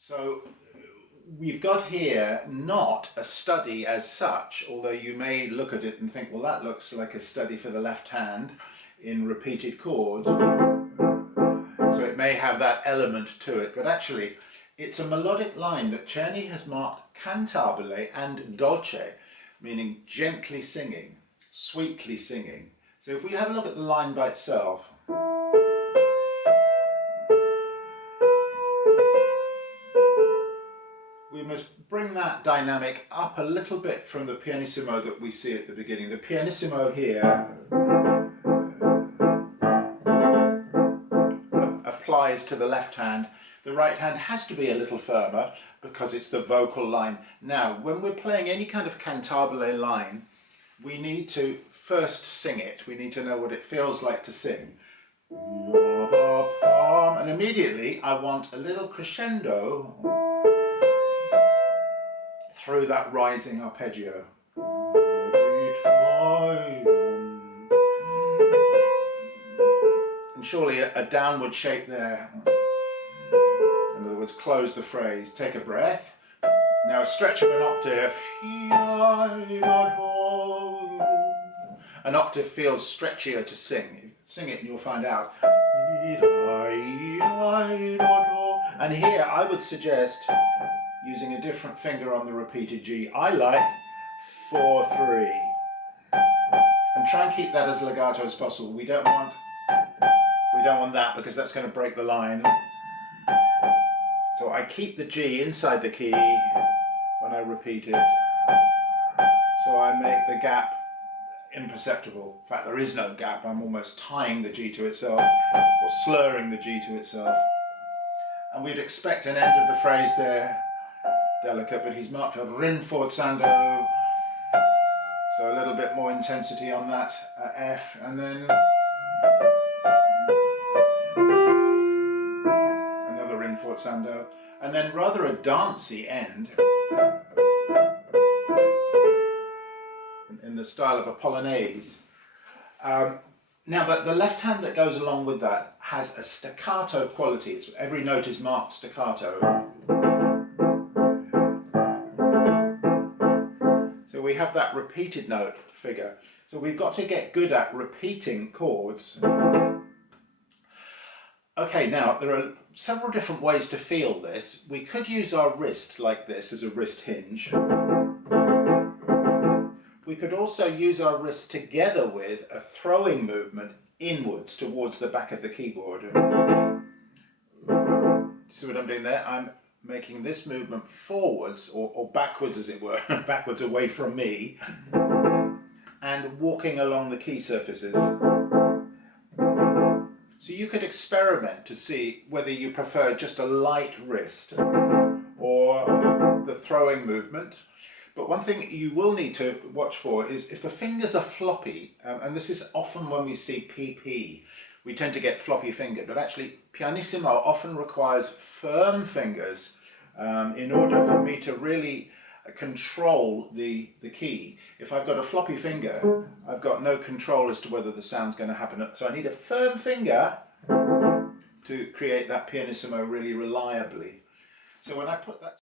So we've got here not a study as such, although you may look at it and think, well, that looks like a study for the left hand in repeated chords. So it may have that element to it, but actually it's a melodic line that Czerny has marked cantabile and dolce, meaning gently singing, sweetly singing. So if we have a look at the line by itself, we must bring that dynamic up a little bit from the pianissimo that we see at the beginning. The pianissimo here applies to the left hand. The right hand has to be a little firmer because it's the vocal line. Now, when we're playing any kind of cantabile line, we need to first sing it. We need to know what it feels like to sing. And immediately I want a little crescendo through that rising arpeggio. And surely a downward shape there. In other words, close the phrase, take a breath. Now a stretch of an octave. An octave feels stretchier to sing. Sing it and you'll find out. And here I would suggest using a different finger on the repeated G. I like 4-3. And try and keep that as legato as possible. We don't want that because that's going to break the line. So I keep the G inside the key when I repeat it. So I make the gap imperceptible. In fact, there is no gap. I'm almost tying the G to itself or slurring the G to itself. And we'd expect an end of the phrase there, delicate, but he's marked a rinforzando. So a little bit more intensity on that F, and then another rinforzando, and then rather a dancey end in the style of a polonaise. Now the left hand that goes along with that has a staccato quality. Every note is marked staccato. So we have that repeated note figure. So we've got to get good at repeating chords. Okay, now there are several different ways to feel this. We could use our wrist like this as a wrist hinge. We could also use our wrist together with a throwing movement inwards towards the back of the keyboard. See what I'm doing there? I'm making this movement forwards, or backwards as it were, backwards away from me, and walking along the key surfaces. So you could experiment to see whether you prefer just a light wrist or the throwing movement. But one thing you will need to watch for is if the fingers are floppy, and this is often when we see PP, we tend to get floppy fingered, but actually pianissimo often requires firm fingers in order for me to really control the key. If I've got a floppy finger, I've got no control as to whether the sound's going to happen. So I need a firm finger to create that pianissimo really reliably. So when I put that